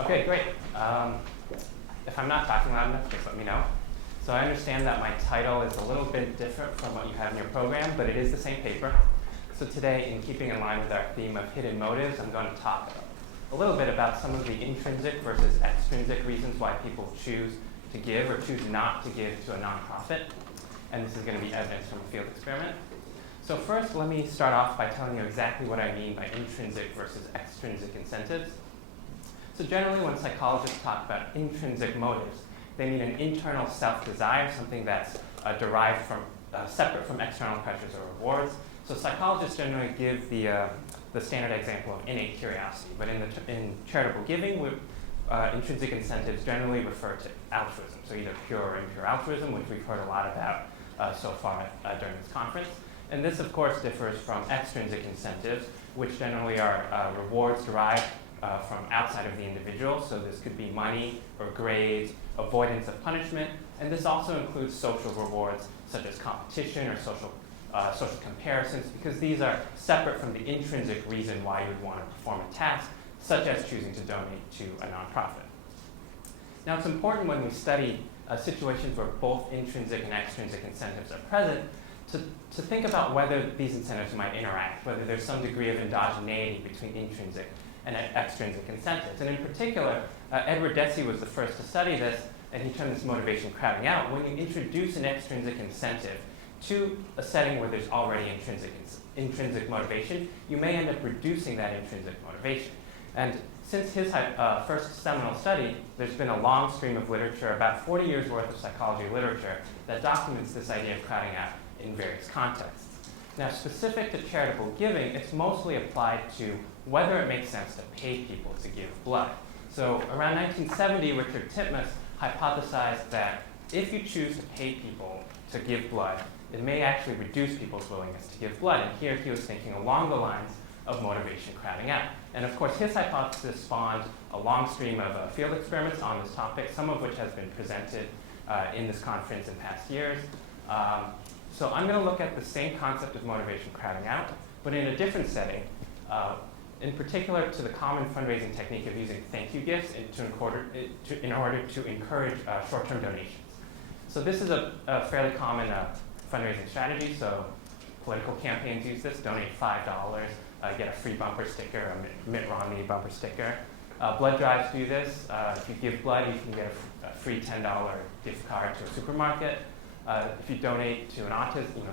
Okay, great. If I'm not talking loud enough, just let me know. So I understand that my title is a little bit different from what you have in your program, but it is the same paper. So today, in keeping in line with our theme of hidden motives, I'm going to talk a little bit about some of the intrinsic versus extrinsic reasons why people choose to give or choose not to give to a nonprofit. And this is going to be evidence from a field experiment. So first, let me start off by telling you exactly what I mean by intrinsic versus extrinsic incentives. So generally, when psychologists talk about intrinsic motives, they mean an internal self-desire, something that's derived from, separate from external pressures or rewards. So psychologists generally give the standard example of innate curiosity, but in charitable giving, intrinsic incentives generally refer to altruism, so either pure or impure altruism, which we've heard a lot about so far during this conference. And this, of course, differs from extrinsic incentives, which generally are rewards derived from outside of the individual. So this could be money or grades, avoidance of punishment, and this also includes social rewards such as competition or social comparisons, because these are separate from the intrinsic reason why you would want to perform a task, such as choosing to donate to a nonprofit. Now, it's important when we study situations where both intrinsic and extrinsic incentives are present to think about whether these incentives might interact, whether there's some degree of endogeneity between intrinsic and extrinsic incentives. And in particular, Edward Deci was the first to study this, and he termed this motivation crowding out. When you introduce an extrinsic incentive to a setting where there's already intrinsic motivation, you may end up reducing that intrinsic motivation. And since his first seminal study, there's been a long stream of literature, about 40 years worth of psychology literature, that documents this idea of crowding out in various contexts. Now, specific to charitable giving, it's mostly applied to whether it makes sense to pay people to give blood. So around 1970, Richard Titmuss hypothesized that if you choose to pay people to give blood, it may actually reduce people's willingness to give blood. And here he was thinking along the lines of motivation crowding out. And of course, his hypothesis spawned a long stream of field experiments on this topic, some of which has been presented in this conference in past years. So I'm going to look at the same concept of motivation crowding out, but in a different setting, in particular to the common fundraising technique of using thank you gifts in order to encourage short-term donations. So this is a fairly common fundraising strategy. So political campaigns use this: donate $5, get a free bumper sticker, a Mitt Romney bumper sticker. Blood drives do this. If you give blood, you can get a free $10 gift card to a supermarket. If you donate to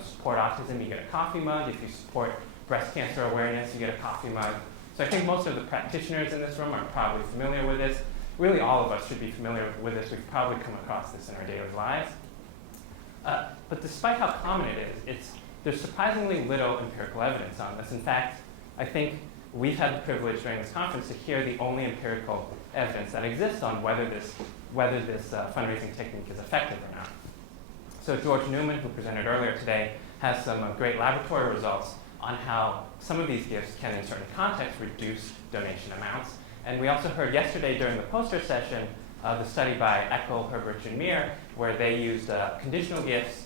support autism, you get a coffee mug. If you support breast cancer awareness, you get a coffee mug. So I think most of the practitioners in this room are probably familiar with this. Really, all of us should be familiar with this. We've probably come across this in our daily lives. But despite how common it is, there's surprisingly little empirical evidence on this. In fact, I think we've had the privilege during this conference to hear the only empirical evidence that exists on whether this fundraising technique is effective or not. So George Newman, who presented earlier today, has some great laboratory results on how some of these gifts can, in certain contexts, reduce donation amounts. And we also heard yesterday during the poster session the study by Eckel, Herbert, and Mir, where they used conditional gifts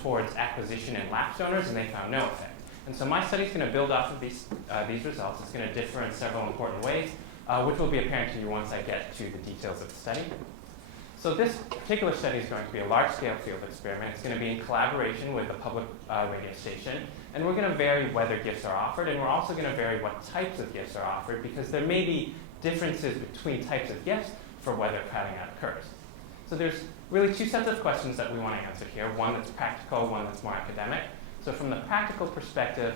towards acquisition and lapse donors, and they found no effect. And so my study is going to build off of these results. It's going to differ in several important ways, which will be apparent to you once I get to the details of the study. So this particular study is going to be a large-scale field experiment. It's going to be in collaboration with a public radio station. And we're going to vary whether gifts are offered, and we're also going to vary what types of gifts are offered, because there may be differences between types of gifts for whether crowding out occurs. So there's really two sets of questions that we want to answer here, one that's practical, one that's more academic. So from the practical perspective,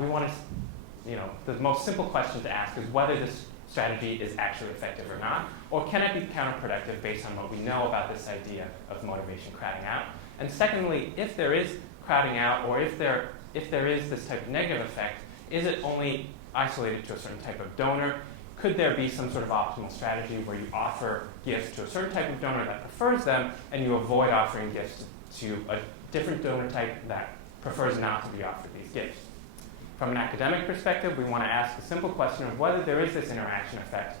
we want to, the most simple question to ask is whether this strategy is actually effective or not, or can it be counterproductive based on what we know about this idea of motivation crowding out? And secondly, if there is crowding out, or if there is this type of negative effect, is it only isolated to a certain type of donor? Could there be some sort of optimal strategy where you offer gifts to a certain type of donor that prefers them, and you avoid offering gifts to a different donor type that prefers not to be offered these gifts? From an academic perspective, we want to ask the simple question of whether there is this interaction effect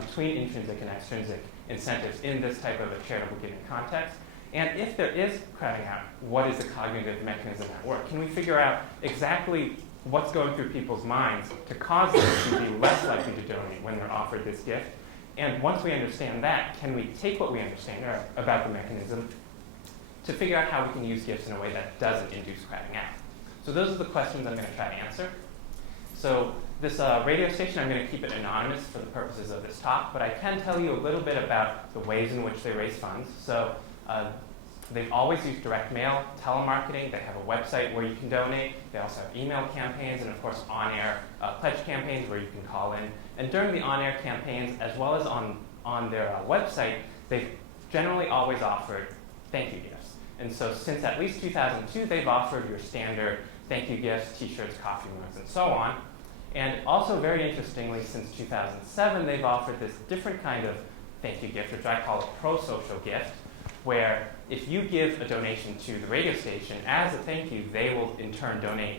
between intrinsic and extrinsic incentives in this type of a charitable giving context. And if there is crowding out, what is the cognitive mechanism at work? Can we figure out exactly what's going through people's minds to cause them to be less likely to donate when they're offered this gift. And once we understand that, can we take what we understand about the mechanism to figure out how we can use gifts in a way that doesn't induce crowding out? So those are the questions I'm going to try to answer. So this radio station, I'm going to keep it anonymous for the purposes of this talk, but I can tell you a little bit about the ways in which they raise funds. So they've always used direct mail, telemarketing. They have a website where you can donate. They also have email campaigns and, of course, on-air pledge campaigns where you can call in. And during the on-air campaigns, as well as on their website, they've generally always offered thank you gifts. And so since at least 2002, they've offered your standard thank you gifts, T-shirts, coffee mugs, and so on. And also, very interestingly, since 2007, they've offered this different kind of thank you gift, which I call a pro-social gift, where if you give a donation to the radio station, as a thank you, they will in turn donate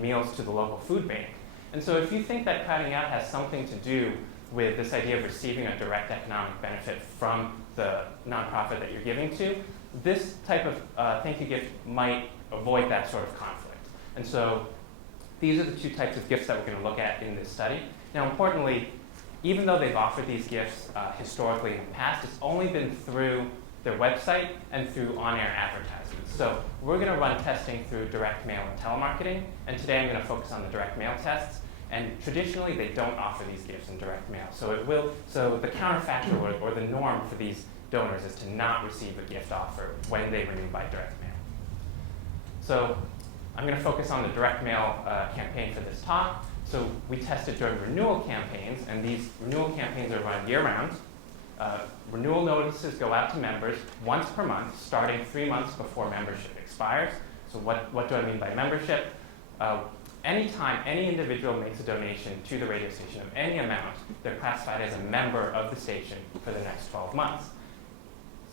meals to the local food bank. And so if you think that crowding out has something to do with this idea of receiving a direct economic benefit from the nonprofit that you're giving to, this type of thank you gift might avoid that sort of conflict. And so these are the two types of gifts that we're going to look at in this study. Now, importantly, even though they've offered these gifts historically in the past, it's only been through their website and through on-air advertisements. So we're going to run testing through direct mail and telemarketing, and today I'm going to focus on the direct mail tests. And traditionally, they don't offer these gifts in direct mail. So the counterfactual or the norm for these donors is to not receive a gift offer when they renew by direct mail. So I'm going to focus on the direct mail campaign for this talk. So we tested during renewal campaigns, and these renewal campaigns are run year-round. Renewal notices go out to members once per month, starting 3 months before membership expires. So what do I mean by membership? Anytime any individual makes a donation to the radio station of any amount, they're classified as a member of the station for the next 12 months.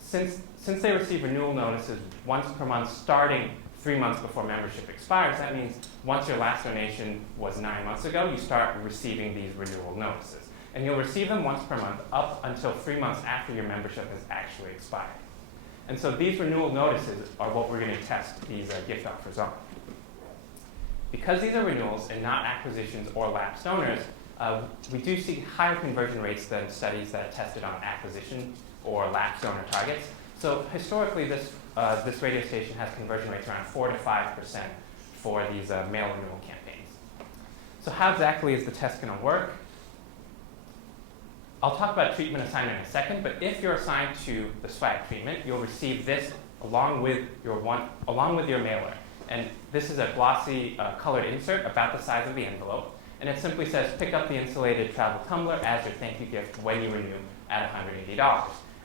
Since they receive renewal notices once per month, starting 3 months before membership expires, that means once your last donation was 9 months ago, you start receiving these renewal notices. And you'll receive them once per month up until 3 months after your membership has actually expired. And so these renewal notices are what we're going to test these gift offers on. Because these are renewals and not acquisitions or lapsed donors, we do see higher conversion rates than studies that tested on acquisition or lapsed donor targets. So historically, this radio station has conversion rates around 4 to 5% for these mail renewal campaigns. So how exactly is the test going to work? I'll talk about treatment assignment in a second, but if you're assigned to the swag treatment, you'll receive this along with your mailer. And this is a glossy colored insert about the size of the envelope. And it simply says, pick up the insulated travel tumbler as your thank you gift when you renew at $180.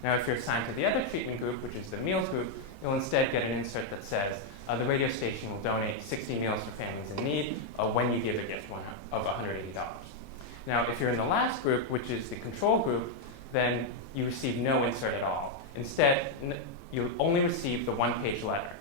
Now, if you're assigned to the other treatment group, which is the meals group, you'll instead get an insert that says, the radio station will donate 60 meals for families in need when you give a gift of $180. Now, if you're in the last group, which is the control group, then you receive no insert at all. Instead, you only receive the one-page letter.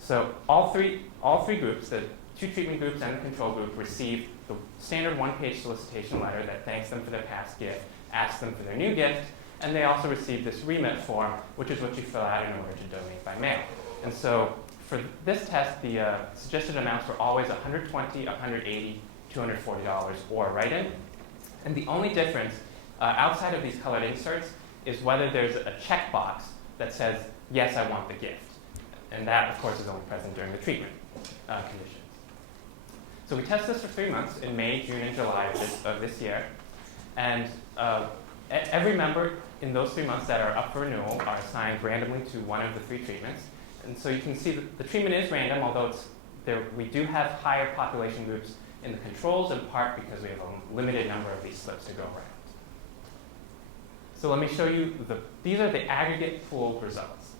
So all three groups, the two treatment groups and the control group, receive the standard one-page solicitation letter that thanks them for their past gift, asks them for their new gift, and they also receive this remit form, which is what you fill out in order to donate by mail. And so for this test, the suggested amounts were always $120, $180, $240, or write-in. And the only difference outside of these colored inserts is whether there's a checkbox that says, yes, I want the gift. And that, of course, is only present during the treatment conditions. So we test this for 3 months in May, June, and July of this year. And every member in those 3 months that are up for renewal are assigned randomly to one of the 3 treatments. And so you can see that the treatment is random, although we do have higher population groups in the controls, in part because we have a limited number of these slips to go around. So let me show you, these are the aggregate pooled results.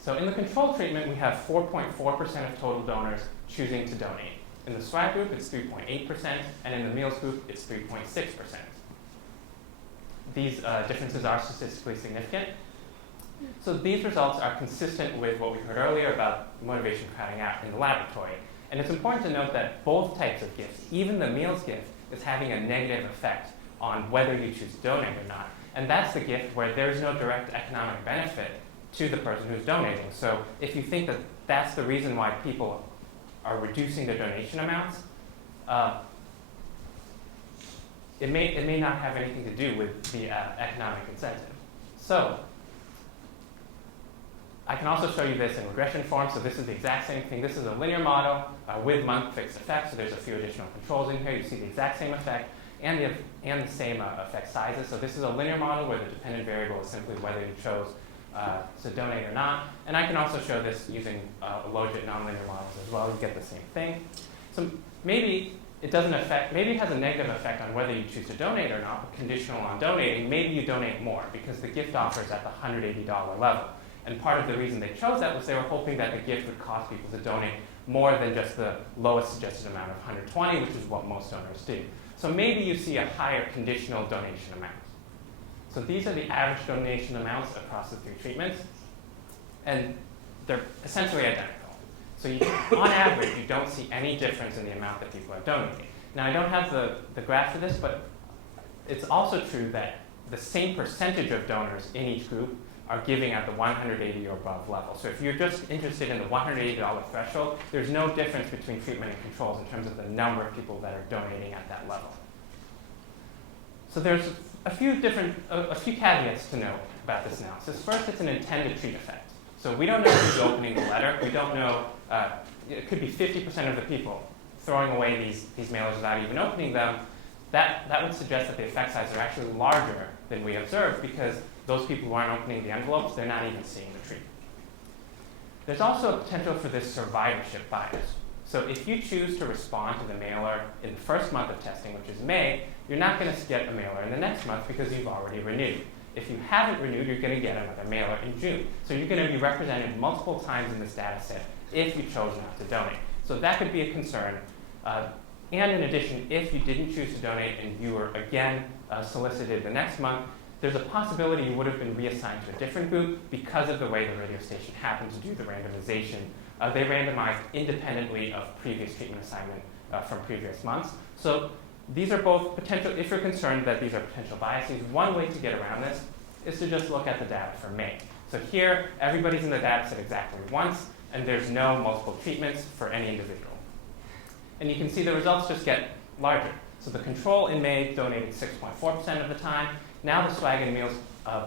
So in the control treatment, we have 4.4% of total donors choosing to donate. In the swag group, it's 3.8%, and in the meals group, it's 3.6%. These differences are statistically significant. So these results are consistent with what we heard earlier about motivation crowding out in the laboratory. And it's important to note that both types of gifts, even the meals gift, is having a negative effect on whether you choose to donate or not. And that's the gift where there's no direct economic benefit to the person who's donating. So if you think that that's the reason why people are reducing their donation amounts, it may not have anything to do with the economic incentive. So I can also show you this in regression form. So this is the exact same thing. This is a linear model with month fixed effects. So there's a few additional controls in here. You see the exact same effect and the same effect sizes. So this is a linear model where the dependent variable is simply whether you chose to donate or not. And I can also show this using logit nonlinear models as well. You get the same thing. So maybe it doesn't affect, maybe it has a negative effect on whether you choose to donate or not, but conditional on donating, maybe you donate more because the gift offer is at the $180 level. And part of the reason they chose that was they were hoping that the gift would cause people to donate more than just the lowest suggested amount of $120, which is what most donors do. So maybe you see a higher conditional donation amount. So these are the average donation amounts across the 3 treatments, and they're essentially identical. So on average, you don't see any difference in the amount that people are donating. Now, I don't have the graph for this, but it's also true that the same percentage of donors in each group are giving at the 180 or above level. So if you're just interested in the $180 threshold, there's no difference between treatment and controls in terms of the number of people that are donating at that level. So there's a few caveats to note about this analysis. First, it's an intended treat effect. So we don't know who's opening the letter. We don't know, it could be 50% of the people throwing away these mailers without even opening them. That would suggest that the effect sizes are actually larger than we observed because those people who aren't opening the envelopes, they're not even seeing the treat. There's also a potential for this survivorship bias. So if you choose to respond to the mailer in the first month of testing, which is May, you're not going to get a mailer in the next month because you've already renewed. If you haven't renewed, you're going to get another mailer in June. So you're going to be represented multiple times in this data set if you chose not to donate. So that could be a concern. And in addition, if you didn't choose to donate and you were again solicited the next month, there's a possibility you would have been reassigned to a different group because of the way the radio station happened to do the randomization. They randomized independently of previous treatment assignment from previous months. So these are both potential, if you're concerned that these are potential biases, one way to get around this is to just look at the data for May. So here, everybody's in the data set exactly once, and there's no multiple treatments for any individual. And you can see the results just get larger. So the control in May donated 6.4% of the time. Now the swag and meals,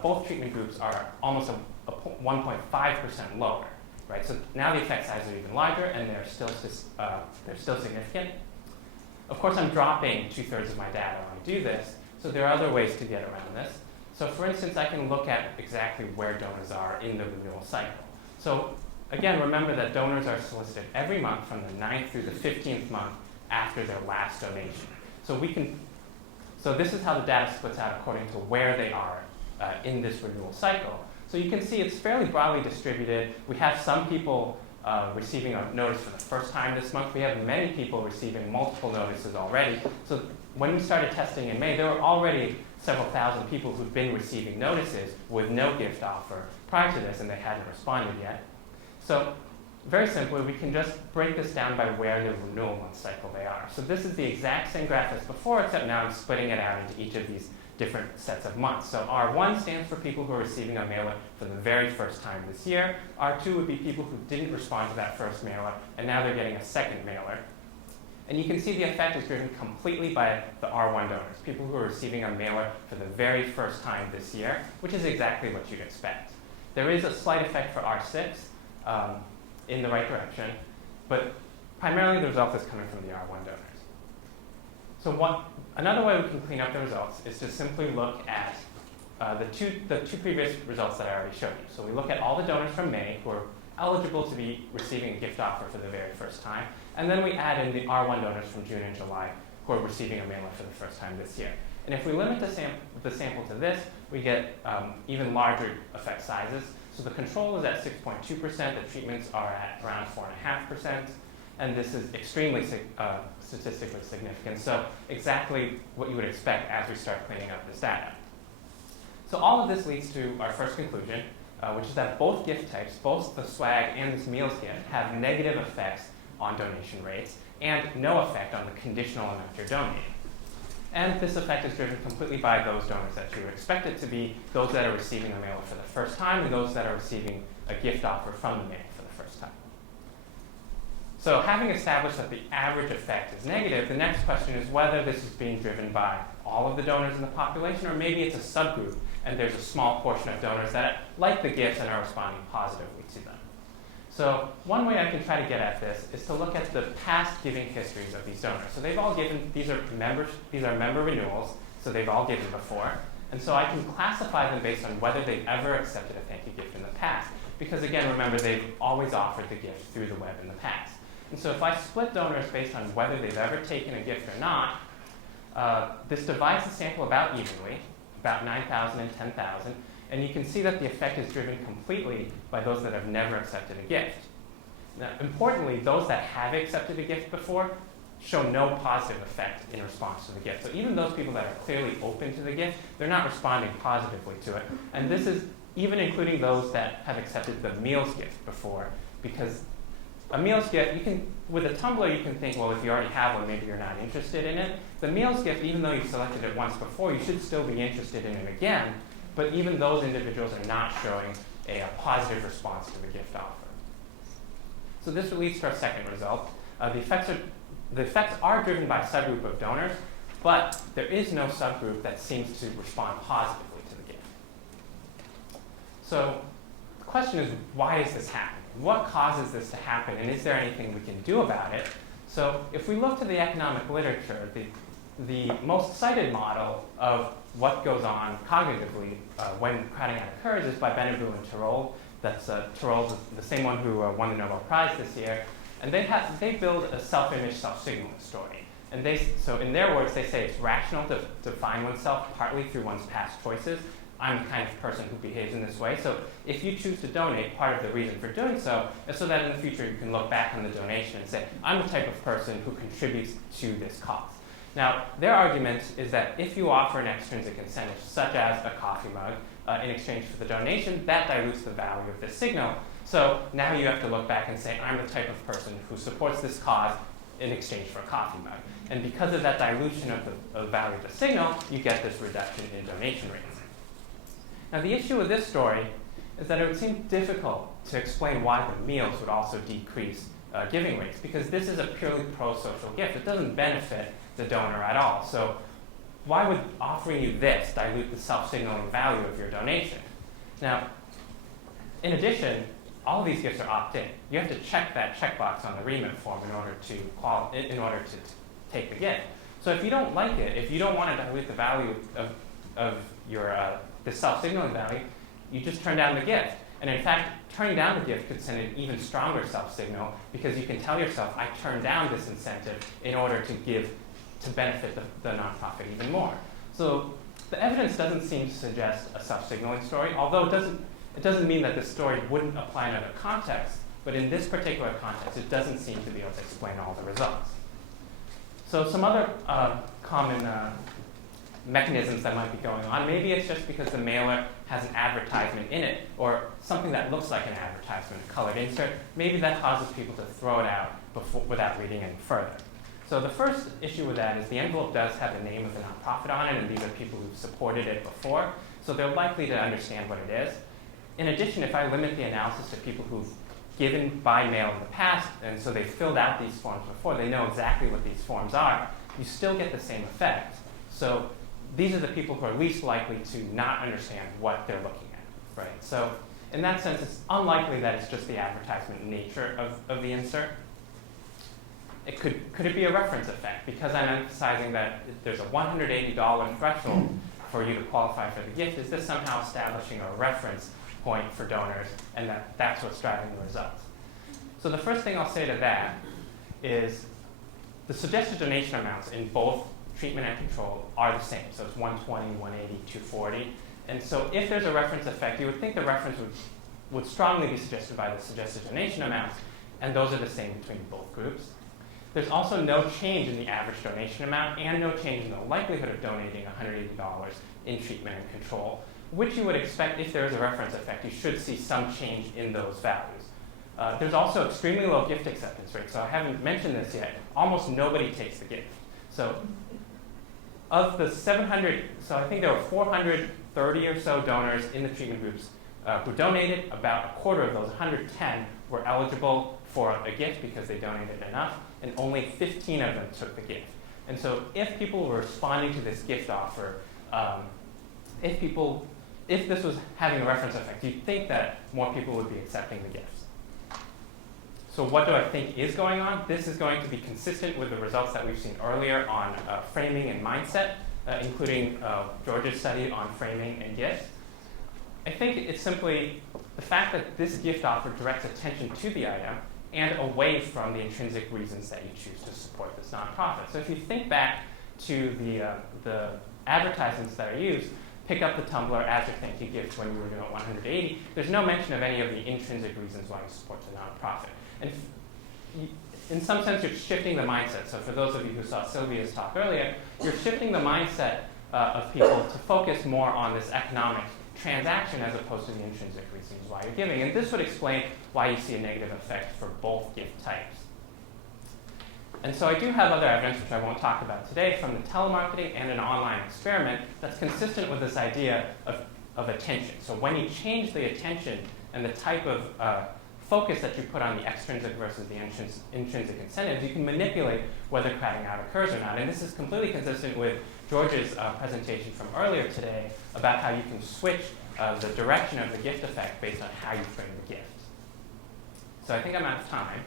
both treatment groups are almost a 1.5% lower, right? So now the effect sizes are even larger, and they're still significant. Of course, I'm dropping 2/3 of my data when I do this, so there are other ways to get around this. So for instance, I can look at exactly where donors are in the renewal cycle. So again, remember that donors are solicited every month from the 9th through the 15th month after their last donation. So this is how the data splits out according to where they are in this renewal cycle. So you can see it's fairly broadly distributed. We have some people receiving a notice for the first time this month. We have many people receiving multiple notices already. So when we started testing in May, there were already several thousand people who've been receiving notices with no gift offer prior to this, and they hadn't responded yet. So very simply, we can just break this down by where the renewal month cycle they are. So this is the exact same graph as before, except now I'm splitting it out into each of these different sets of months. So R1 stands for people who are receiving a mailer for the very first time this year. R2 would be people who didn't respond to that first mailer, and now they're getting a second mailer. And you can see the effect is driven completely by the R1 donors, people who are receiving a mailer for the very first time this year, which is exactly what you'd expect. There is a slight effect for R6 in the right direction, but primarily the result is coming from the R1 donors. So another way we can clean up the results is to simply look at the two previous results that I already showed you. So we look at all the donors from May who are eligible to be receiving a gift offer for the very first time, and then we add in the R1 donors from June and July who are receiving a mailer for the first time this year. And if we limit the sample to this, we get even larger effect sizes. So the control is at 6.2%, the treatments are at around 4.5%, and this is extremely statistically significant. So exactly what you would expect as we start cleaning up this data. So all of this leads to our first conclusion, which is that both gift types, both the swag and this meals gift, have negative effects on donation rates and no effect on the conditional amount you're donating. And this effect is driven completely by those donors that you would expect it to be, those that are receiving a mailer for the first time and those that are receiving a gift offer from the mailer for the first time. So having established that the average effect is negative, the next question is whether this is being driven by all of the donors in the population, or maybe it's a subgroup and there's a small portion of donors that like the gifts and are responding positively to them. So one way I can try to get at this is to look at the past giving histories of these donors. So they've all given, these are member renewals, so they've all given before. And so I can classify them based on whether they've ever accepted a thank you gift in the past. Because again, remember, they've always offered the gift through the web in the past. And so if I split donors based on whether they've ever taken a gift or not, this divides the sample about evenly, about 9,000 and 10,000. And you can see that the effect is driven completely by those that have never accepted a gift. Now, importantly, those that have accepted a gift before show no positive effect in response to the gift. So even those people that are clearly open to the gift, they're not responding positively to it. And this is even including those that have accepted the meals gift before, because a meals gift, with a tumbler, you can think, well, if you already have one, maybe you're not interested in it. The meals gift, even though you've selected it once before, you should still be interested in it again. But even those individuals are not showing a positive response to the gift offer. So this leads to our second result. The effects are driven by a subgroup of donors, but there is no subgroup that seems to respond positively to the gift. So the question is, why is this happening? What causes this to happen, and is there anything we can do about it? So if we look to the economic literature, the most cited model of what goes on cognitively when crowding out occurs is by Benabou and Tirole. That's Tirole's the same one who won the Nobel Prize this year. And they build a self-image, self-signaling story. And so in their words, they say it's rational to define oneself partly through one's past choices. I'm the kind of person who behaves in this way. So if you choose to donate, part of the reason for doing so is so that in the future you can look back on the donation and say, I'm the type of person who contributes to this cause. Now, their argument is that if you offer an extrinsic incentive, such as a coffee mug, in exchange for the donation, that dilutes the value of this signal. So now you have to look back and say, I'm the type of person who supports this cause in exchange for a coffee mug. And because of that dilution of the value of the signal, you get this reduction in donation rates. Now, the issue with this story is that it would seem difficult to explain why the meals would also decrease giving rates, because this is a purely pro-social gift. It doesn't benefit the donor at all. So why would offering you this dilute the self-signaling value of your donation? Now, in addition, all of these gifts are opt-in. You have to check that checkbox on the remit form in order to take the gift. So if you don't like it, if you don't want to dilute the value of your the self-signaling value, you just turn down the gift. And in fact, turning down the gift could send an even stronger self-signal, because you can tell yourself, I turned down this incentive in order to benefit the nonprofit even more. So the evidence doesn't seem to suggest a self-signaling story, although it doesn't mean that this story wouldn't apply in other contexts, but in this particular context, it doesn't seem to be able to explain all the results. So some other common mechanisms that might be going on. Maybe it's just because the mailer has an advertisement in it, or something that looks like an advertisement, a colored insert. Maybe that causes people to throw it out without reading any further. So the first issue with that is the envelope does have the name of the nonprofit on it, and these are people who've supported it before, so they're likely to understand what it is. In addition, if I limit the analysis to people who've given by mail in the past, and so they've filled out these forms before, they know exactly what these forms are, you still get the same effect. So these are the people who are least likely to not understand what they're looking at, right? So in that sense, it's unlikely that it's just the advertisement nature of the insert. It could it be a reference effect? Because I'm emphasizing that there's a $180 threshold for you to qualify for the gift, is this somehow establishing a reference point for donors, and that's what's driving the results? So the first thing I'll say to that is the suggested donation amounts in both treatment and control are the same. So it's 120, 180, 240. And so if there's a reference effect, you would think the reference would strongly be suggested by the suggested donation amounts, and those are the same between both groups. There's also no change in the average donation amount and no change in the likelihood of donating $180 in treatment and control, which you would expect if there is a reference effect. You should see some change in those values. There's also extremely low gift acceptance rate. So I haven't mentioned this yet. Almost nobody takes the gift. So of the 700, so I think there were 430 or so donors in the treatment groups who donated. About a quarter of those, 110, were eligible for a gift because they donated enough, and only 15 of them took the gift. And so if people were responding to this gift offer, if this was having a reference effect, you'd think that more people would be accepting the gifts. So what do I think is going on? This is going to be consistent with the results that we've seen earlier on framing and mindset, including George's study on framing and gifts. I think it's simply the fact that this gift offer directs attention to the item and away from the intrinsic reasons that you choose to support this nonprofit. So if you think back to the advertisements that are used, pick up the tumbler as a thank you gift when we were doing 180, there's no mention of any of the intrinsic reasons why you support the nonprofit. And in some sense, you're shifting the mindset. So for those of you who saw Sylvia's talk earlier, you're shifting the mindset of people to focus more on this economic transaction as opposed to the intrinsic reasons why you're giving. And this would explain why you see a negative effect for both gift types. And so I do have other evidence, which I won't talk about today, from the telemarketing and an online experiment that's consistent with this idea of attention. So when you change the attention and the type of focus that you put on the extrinsic versus the intrinsic incentives, you can manipulate whether crowding out occurs or not. And this is completely consistent with George's presentation from earlier today about how you can switch the direction of the gift effect based on how you frame the gift. So I think I'm out of time,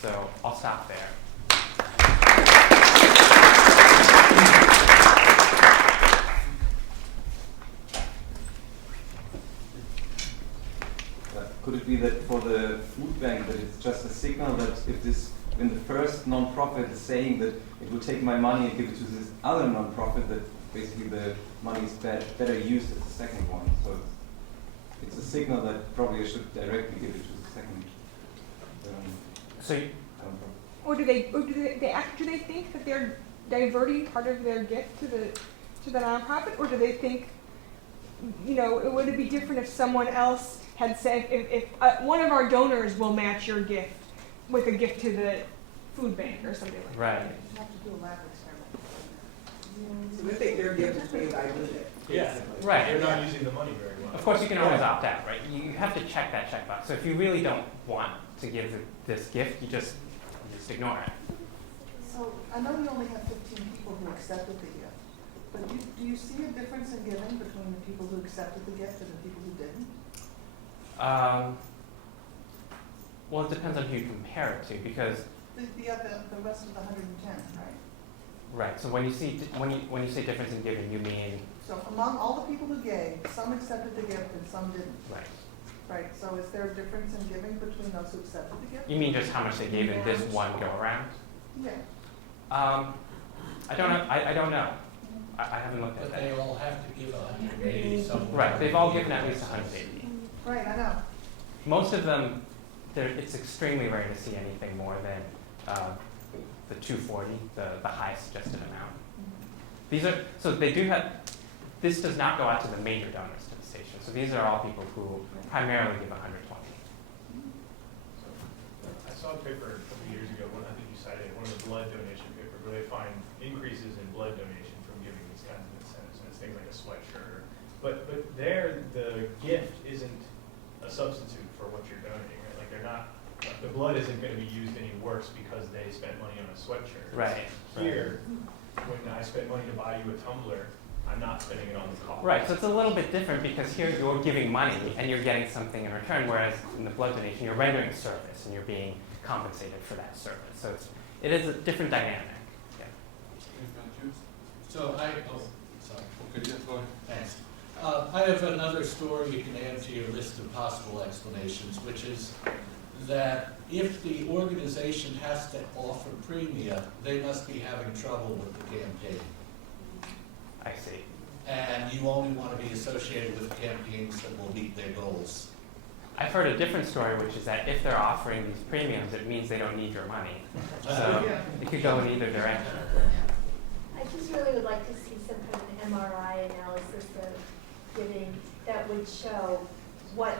so I'll stop there. Could it be that for the food bank that it's just a signal that if this, when the first non-profit is saying that it will take my money and give it to this other non-profit, that basically the money is better used as the second one. So it's a signal that probably I should directly give it to the second. Or do they think that they're diverting part of their gift to the nonprofit, or do they think, would it be different if someone else had said, if one of our donors will match your gift with a gift to the food bank or something like that? Right. You have to do a lab experiment. So they think their gift is being diluted. Yeah, right. They're not using the money very well. Of course, you can always opt out, right? You have to check that checkbox. So if you really don't want to give this gift, you just ignore it. So I know you only have 15 people who accepted the gift, but do you see a difference in giving between the people who accepted the gift and the people who didn't? Well, it depends on who you compare it to, because The rest of the 110, right? right. So when you say difference in giving, you mean So among all the people who gave, some accepted the gift and some didn't. right. Right. So is there a difference in giving between those who accepted the gift? You mean just how much they gave in this one go around? Yeah. I don't know. I don't know. I haven't looked at But that. they all have to give 180 somewhere. Right. They've all given at least 180. Right. I know. Most of them, it's extremely rare to see anything more than the 240, the highest suggested amount. These are they do have. This does not go out to the major donors to the station. So these are all people who primarily give 120. I saw a paper a couple of years ago, I think you cited one of the blood donation papers, where they find increases in blood donation from giving these kinds of incentives, and it's things like a sweatshirt. But there, the gift isn't a substitute for what you're donating, right? Like the blood isn't going to be used any worse because they spent money on a sweatshirt. Right. Here, when I spend money to buy you a tumbler, I'm not spending it on the cost. Right, so it's a little bit different because here you're giving money and you're getting something in return, whereas in the blood donation you're rendering service and you're being compensated for that service. So it is a different dynamic. Yeah. So sorry. Okay, yeah, go ahead. Thanks. I have another story you can add to your list of possible explanations, which is that if the organization has to offer premia, they must be having trouble with the campaign. I see. And you only want to be associated with campaigns that will meet their goals. I've heard a different story, which is that if they're offering these premiums, it means they don't need your money. So it could go in either direction. I just really would like to see some kind of an MRI analysis of giving that would show what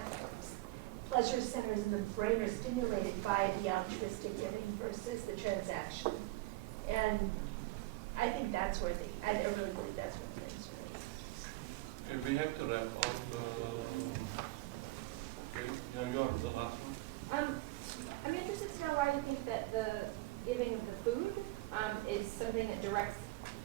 pleasure centers in the brain are stimulated by the altruistic giving versus the transaction. And I think that's where I really believe that's where things are. And we have to wrap up. Can I go on to the last one? I'm interested to know why you think that the giving of the food is something that directs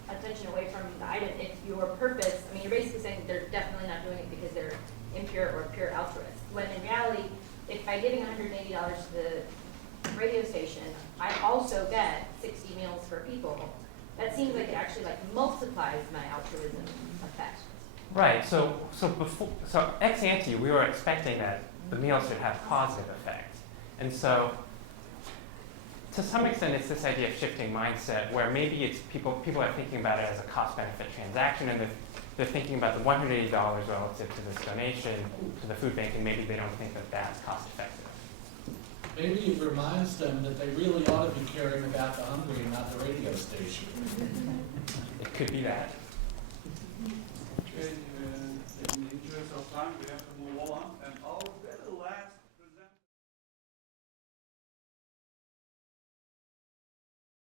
attention away from the item. If your purpose, I mean, you're basically saying they're definitely not doing it because they're impure or pure altruists. When in reality, if by giving $180 to the radio station, I also get 60 meals for people, that seems like it actually like multiplies my altruism effect. Right. So ex ante, we were expecting that the meal should have positive effect, and so to some extent, it's this idea of shifting mindset, where maybe it's people are thinking about it as a cost-benefit transaction, and they're thinking about the $180 relative to this donation to the food bank, and maybe they don't think that that's cost-effective. Maybe it reminds them that they really ought to be caring about the hungry and not the radio station. It could be that. Okay.